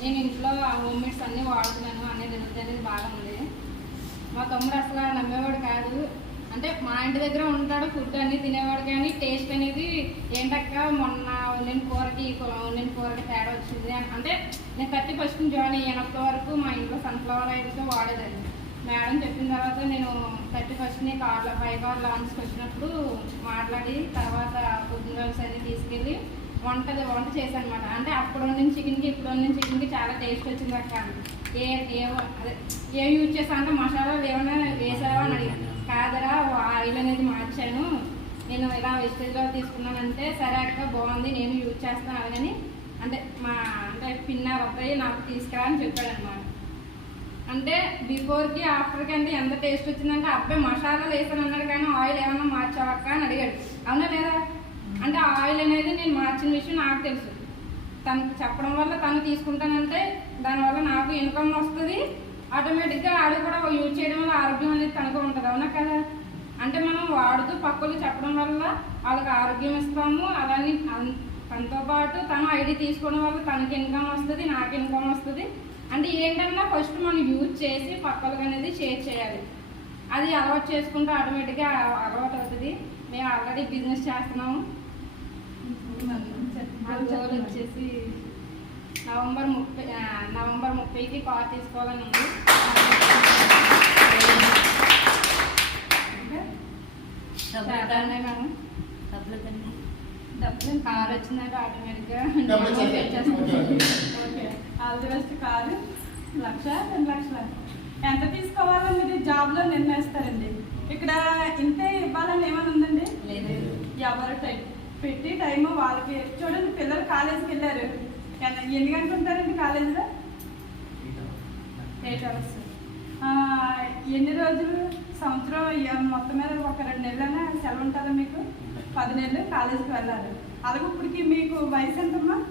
నేను ఇంట్లో home maids అన్నీ వాడుతున్నాను అన్నీ రిజల్ట్ అనేది బాగా ఉంది. మా తమ్ముడు అసలు నమ్మేవాడు కాదు. అంటే మా ఇంటి దగ్గర ఉంటాడు ఫుడ్ అన్నీ తినేవాడు కానీ టేస్ట్ అనేది ఏంటక్క మొన్న వండిన కూరకి వండిన కూరకి తేడా వచ్చింది అని. అంటే నేను థర్టీ ఫస్ట్ జాయిన్ అయ్యానంత వరకు మా ఇంట్లో సన్ఫ్లవర్ ఆయిల్తో వాడేదాన్ని. మేడం చెప్పిన తర్వాత నేను థర్టీ ఫస్ట్ని కార్లో ఫైవ్ కార్ లాంచ్కి వచ్చినప్పుడు మాట్లాడి తర్వాత ఫుడ్ రోల్స్ అన్ని తీసుకెళ్ళి వంట వంట చేశాను అనమాట అంటే అప్పుడు వండిన చికెన్కి ఇప్పుడు వండిన చికెన్కి చాలా టేస్ట్ వచ్చింది అక్క. ఏ ఏ అదే ఏం యూజ్ చేసా అంటే మసాలాలు ఏమైనా వేసావా అని అడిగాను. కాదరా ఆయిల్ అనేది మార్చాను. నేను ఇలా వెజిటేజ్లో తీసుకున్నానంటే సరే అక్క బాగుంది నేను యూజ్ చేస్తాను అలాగని అంటే మా అంటే పిన్న అబ్బాయి నాకు తీసుకురా అని చెప్పాడు అనమాట అంటే బిఫోర్కి ఆఫ్టర్కి అంటే ఎంత టేస్ట్ వచ్చిందంటే అబ్బాయి మసాలాలు వేసాను అన్నాడు కానీ ఆయిల్ ఏమైనా మార్చావక్క అని అడిగాడు. అవునా లేదా? అంటే ఆయిల్ అనేది నేను మార్చిన విషయం నాకు తెలుసు. తనకు చెప్పడం వల్ల తను తీసుకుంటానంటే దానివల్ల నాకు ఇన్కమ్ వస్తుంది. ఆటోమేటిక్గా ఆడు కూడా యూజ్ చేయడం వల్ల ఆరోగ్యం అనేది తనకు ఉంటుంది అవునా కదా? అంటే మనం వాడుతూ పక్కలు చెప్పడం వల్ల వాళ్ళకి ఆరోగ్యం ఇస్తాము. అలానే తనతో పాటు తను ఐడి తీసుకోవడం వల్ల తనకి ఇన్కమ్ వస్తుంది నాకు ఇన్కమ్ వస్తుంది. అంటే ఏంటన్నా ఫస్ట్ మనం యూజ్ చేసి పక్కలకు అనేది షేర్ చేయాలి. అది అలవాటు చేసుకుంటే ఆటోమేటిక్గా అలవాటు అవుతుంది. మేము ఆల్రెడీ బిజినెస్ చేస్తున్నాము. మా గోల్ వచ్చేసి నవంబర్ ముప్పై నవంబర్ ముప్పైకి కార్ తీసుకోవాలని ఉంది. డబ్బులు కార్ వచ్చిందంటే ఆటోమేటిక్గా ఆల్ ది బెస్ట్ కారు. లక్ష రెండు లక్షల ఎంత తీసుకోవాలో మీరు జాబ్లో నిర్ణయిస్తారండి. ఇక్కడ ఇంతే ఇవ్వాలని ఏమైనా ఉందండి? ఎవరు టైం పెట్టి టైం వాళ్ళకి. చూడండి పిల్లలు కాలేజీకి వెళ్ళారు. ఎన్ని- గంటలు ఉంటారండి కాలేజీలో ఎయిట్ అవర్స్ ఎన్ని రోజులు? సంవత్సరం మొత్తం మీద ఒక రెండు నెలలైనా సెలవు ఉంటుందా మీకు? పది నెలలు కాలేజీకి వెళ్ళాలి. అలాగే ఇప్పటికి మీకు వయసు ఎంతమ్మా?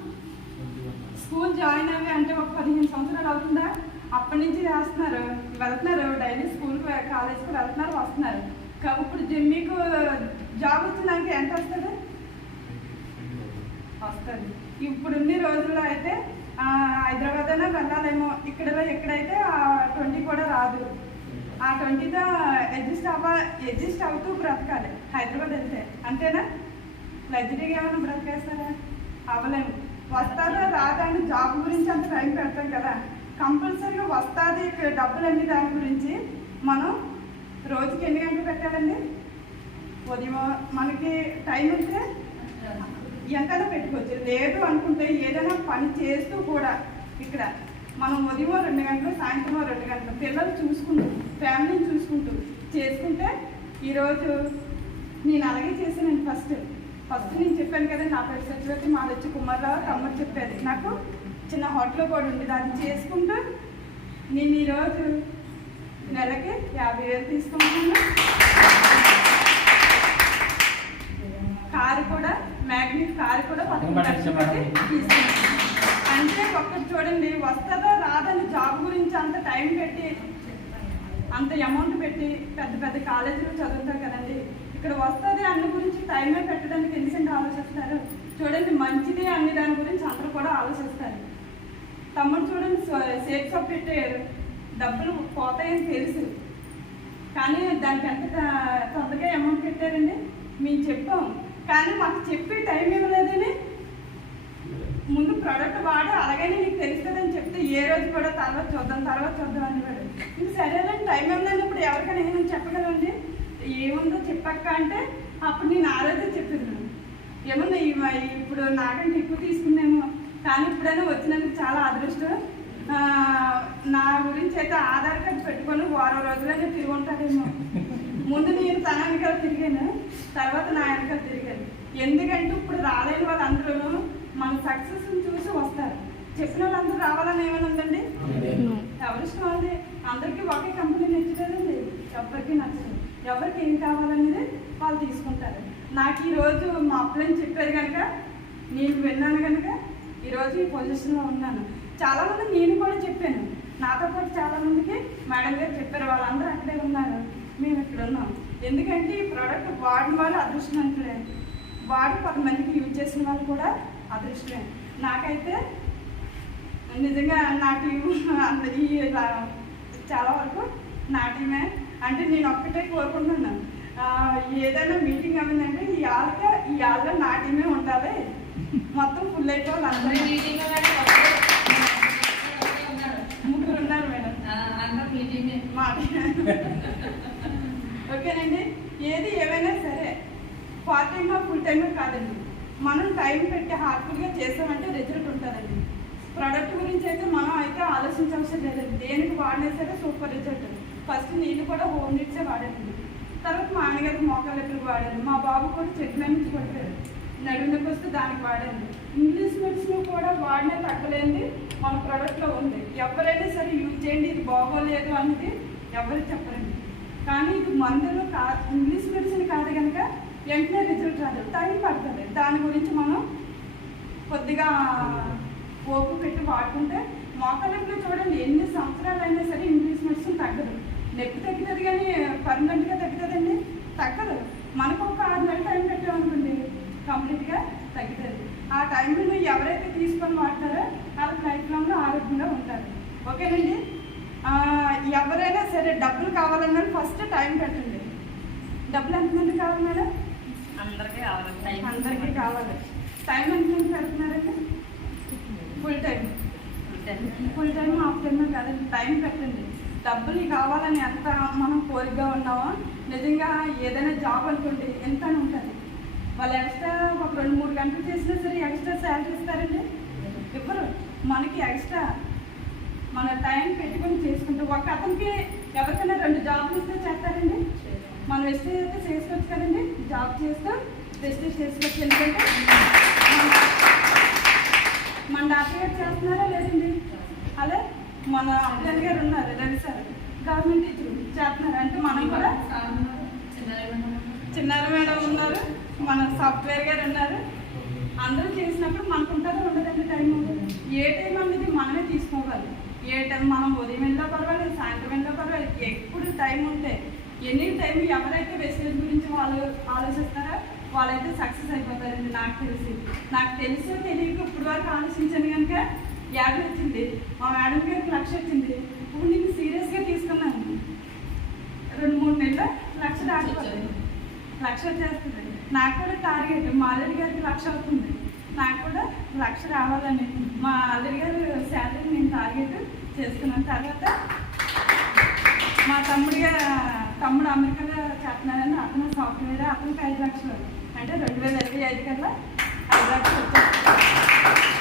స్కూల్ జాయిన్ అయ్యి అంటే ఒక పదిహేను సంవత్సరాలు అవుతుందా? అప్పటి నుంచి చేస్తున్నారు. వెళ్తున్నారు. డైలీ స్కూల్కి కాలేజ్కి వెళ్తున్నారు వస్తున్నారు. ఇప్పుడు మీకు జాబ్ వచ్చినాక ఎంత వస్తుంది? వస్తుంది. ఇప్పుడున్ని రోజుల్లో అయితే హైదరాబాద్ అయినా వెళ్ళాలేమో. ఇక్కడ ఎక్కడైతే ఆ ట్వంటీ కూడా రాదు. ఆ ట్వంటీతో అడ్జస్ట్ అవ్వ అడ్జస్ట్ అవుతూ బ్రతకాలి. హైదరాబాద్ వెళ్తే. అంతేనా? లగ్జరీగా ఏమైనా బ్రతికేస్తారా? అవ్వలేము. వస్తారా రాదా అని జాబ్ గురించి అంత టైం పెడతాం కదా. కంపల్సరీగా వస్తుంది డబ్బులు అన్ని దాని గురించి మనం రోజుకి ఎన్ని గంటలు పెట్టాలండి? ఉదయం మనకి టైం ఉంటే? వెంకట పెట్టుకోవచ్చు. లేదు అనుకుంటే ఏదైనా పని చేస్తూ కూడా ఇక్కడ మనం ఉదయం రెండు గంటలు సాయంత్రం రెండు గంటలు పిల్లలు చూసుకుంటూ ఫ్యామిలీని చూసుకుంటూ చేసుకుంటే ఈరోజు నేను అలాగే చేశానండి ఫస్ట్. ఫస్ట్ నేను చెప్పాను కదా నా పేరు సచివతి మాది వచ్చి కుమార్రావు తమ్ముడు చెప్పేది. నాకు చిన్న హోటల్లో కూడా ఉండేది. అది చేసుకుంటూ నేను ఈరోజు నెలకి యాభై వేలు తీసుకుంటున్నాను. కారు కూడా మ్యాగ్నెట్ కారు కూడా అంటే ఒక్కటి చూడండి వస్తుందో రాదని జాబ్ గురించి అంత టైం పెట్టి అంత అమౌంట్ పెట్టి పెద్ద పెద్ద కాలేజీలో చదువుతారు కదండి. ఇక్కడ వస్తుంది అన్ని గురించి టైమే పెట్టడానికి ఎందుకంటే ఆలోచిస్తారు? చూడండి మంచిది అన్ని దాని గురించి అందరూ కూడా ఆలోచిస్తారు. తమ్ముడు చూడండి సేఫ్ షాప్ పెట్టారు డబ్బులు పోతాయని తెలుసు. కానీ దానికి ఎంత తొందరగా అమౌంట్ పెట్టారండి? మేము చెప్పాం. కానీ మాకు చెప్పే టైం ఇవ్వలేదని ముందు ప్రోడక్ట్ వాడు అలాగనే నీకు తెలుస్తుందని చెప్తే ఏ రోజు కూడా తర్వాత చూద్దాం తర్వాత చూద్దాం అనేవాడు ఇంక సరేనండి టైం ఇవ్వలేనప్పుడు ఎవరికైనా ఏమైనా చెప్పగలండి? ఏముందో చెప్పక్క అంటే అప్పుడు నేను ఆ రోజే చెప్పాను ఏమన్నా ఇప్పుడు నాకంటే ఎక్కువ తీసుకున్నాము కానీ ఇప్పుడైనా వచ్చినందుకు చాలా అదృష్టం. నా గురించి అయితే ఆధార్ కార్డు పెట్టుకొని వారం రోజులైనా తిరిగి ఉంటాడేమో ముందు నేను తన వెనకాల తిరిగాను తర్వాత నా వెనకాల తిరిగాను ఎందుకంటే ఇప్పుడు రాలేని వాళ్ళందరూ మన సక్సెస్ చూసి వస్తారు. చెప్పిన వాళ్ళందరూ రావాలని ఏమైనా ఉందండి? ఎవరిష్టం వాళ్ళది? అందరికీ ఒకే కంపెనీ నచ్చుతుందండి. ఎవరికి నచ్చదు. ఎవరికి ఏం కావాలనేది వాళ్ళు తీసుకుంటారు. నాకు ఈరోజు మా అప్పులని చెప్పారు కనుక నేను విన్నాను కనుక ఈరోజు ఈ పొజిషన్లో ఉన్నాను. చాలామంది నేను కూడా చెప్పాను. నాతో పాటు చాలామందికి మేడం గారు చెప్పారు వాళ్ళందరూ అక్కడే ఉన్నారు. మేము ఇక్కడ ఉన్నాం. ఎందుకంటే ఈ ప్రోడక్ట్ వాడిన వాళ్ళు అదృష్టవంతులే. వాడి పది మందికి యూజ్ చేసిన వాళ్ళు కూడా అదృష్టమే. నాకైతే నిజంగా నా టీం అందరి ఇలా చాలా వరకు నా టీమే అంటే నేను ఒక్కటే కోరుకుంటున్నాను. ఏదైనా మీటింగ్ అయిందంటే ఈ ఆళ్ళ ఈ ఆళ్ళ నా టీమే ఉండాలి. మొత్తం ఫుల్ అయిపోవాలి అందరి. మీటింగ్ మీటింగ్లో కానీ ఒకటే ఒకటే ఉన్నాడు. ముగ్గురు ఉన్నారు మేడం ఆ, అందరూ మీటింగే మా ఓకేనండి ఏది ఏమైనా సరే పార్ట్ టైమా ఫుల్ టైమా కాదండి మనం టైం పెట్టి హార్ట్ఫుల్గా చేసామంటే రిజల్ట్ ఉంటుందండి. ప్రోడక్ట్ గురించి అయితే మనం అయితే ఆలోచించవసరం లేదండి. దేనికి వాడినా సరే సూపర్ రిజల్ట్ ఫస్ట్ నేను కూడా హోమ్ నీడ్సే వాడానండి తర్వాత మా ఆయనగారికి మోకాళ్ళ దగ్గరకు వాడాను మా బాబు కూడా చెట్ల నుంచి కొట్టారు నడుముకి వస్తే దానికి వాడండి ఇంగ్లీష్ మెడిసిన్ కూడా వాడినా తగ్గలేంది మన ప్రోడక్ట్లో ఉంది. ఎవరైనా సరే యూజ్ చేయండి. ఇది బాగోలేదు అనేది ఎవరు చెప్పరండి. కానీ ఇది మందులు కా ఇంగ్లీష్ మెడిసిన్ కాదు కనుక వెంటనే రిజల్ట్ రాదు. టైం పడుతుంది. దాని గురించి మనం కొద్దిగా ఓపు పెట్టి వాడుకుంటే మోకాలంలో చూడండి ఎన్ని సంవత్సరాలు అయినా సరే ఇంగ్లీష్ మెడిసిన్ తగ్గదు. నొప్పి తగ్గుతుంది కానీ పర్మనెంట్గా తగ్గుతుందండి? తగ్గదు. మనకు ఒక ఆరు నెలలు టైం పెట్టామనుకోండి కంప్లీట్గా తగ్గుతుంది. ఆ టైంను ఎవరైతే తీసుకొని వాడతారో వాళ్ళకి లైఫ్ లాంగ్లో ఆరోగ్యంగా ఉంటారు. ఓకేనండి? ఎవరైనా సరే డబ్బులు కావాలన్నా ఫస్ట్ టైం పెట్టండి. డబ్బులు ఎంతమంది కావాలి మేడం? అందరికీ కావాలి. టైం అందరికీ కావాలి. టైం ఎంతమంది పెడుతున్నారండి full time full time half time కాదండి. టైం పెట్టండి. డబ్బులు కావాలని ఎంత మనం కోరికగా ఉన్నామో నిజంగా ఏదైనా జాబ్ అనుకోండి ఎంత ఉంటుంది. వాళ్ళు ఎక్స్ట్రా ఒక రెండు మూడు గంటలు చేసినా సరే ఎక్స్ట్రా శాలరీ ఇస్తారండి? ఇవ్వరు. మనకి ఎక్స్ట్రా మన టైం పెట్టుకొని చేసుకుంటూ ఒక అతనికి ఎవరికైనా రెండు జాబ్లు ఇస్తే చేస్తారండి? మనం ఇస్తే అయితే చేసుకోవచ్చు కదండి జాబ్ చేస్తాం రెస్ట్ చేసుకోవచ్చు ఎందుకంటే మన- డాక్టర్ గారు చేస్తున్నారా లేదండి? అదే మన అబ్బాయి గారు ఉన్నారు రవి సార్. గవర్నమెంట్ టీచర్ చేస్తున్నారు? అంటే మనం కూడా చిన్నారు మేడం ఉన్నారు మన సాఫ్ట్వేర్ గారు ఉన్నారు. అందరూ చేసినప్పుడు మనకు ఉంటుందో ఉండదండి టైం ఏ టైం అనేది మనమే తీసుకోవాలి. ఏ టైం మనం ఉదయం వెళ్ళినా పర్వాలేదు సాయంత్రం వెళ్ళినా పర్వాలేదు ఎప్పుడు టైం ఉంటే ఎనీ టైం ఎవరైతే వెస్టేజ్ గురించి వాళ్ళు ఆలోచిస్తారో? వాళ్ళైతే సక్సెస్ అయిపోతారండి నాకు తెలిసి. నాకు తెలిసి తెలియక ఇప్పుడు వరకు ఆలోచించాను కనుక యాభై వచ్చింది. మా మేడం గారికి లక్ష వచ్చింది. ఇప్పుడు నేను సీరియస్గా తీసుకున్నాను. రెండు మూడు నెలలు లక్ష దాటిపోతుంది లక్ష వచ్చేస్తుంది. నాకు కూడా టార్గెట్ మా అల్లుడి గారికి లక్ష అవుతుంది. నాకు కూడా లక్ష రావాలని. మా అల్లుడి గారు శాలరీ నేను టార్గెట్ చేసుకున్నాను తర్వాత మా తమ్ముడిగా తమ్ముడు అమెరికాలో చేస్తున్నాడని అతను సాఫ్ట్వేర్ అతనికి ఐదు లక్షలు. అంటే రెండు వేల ఇరవై ఐదు కల్లా ఐదు లక్షలు వచ్చేస్తాయి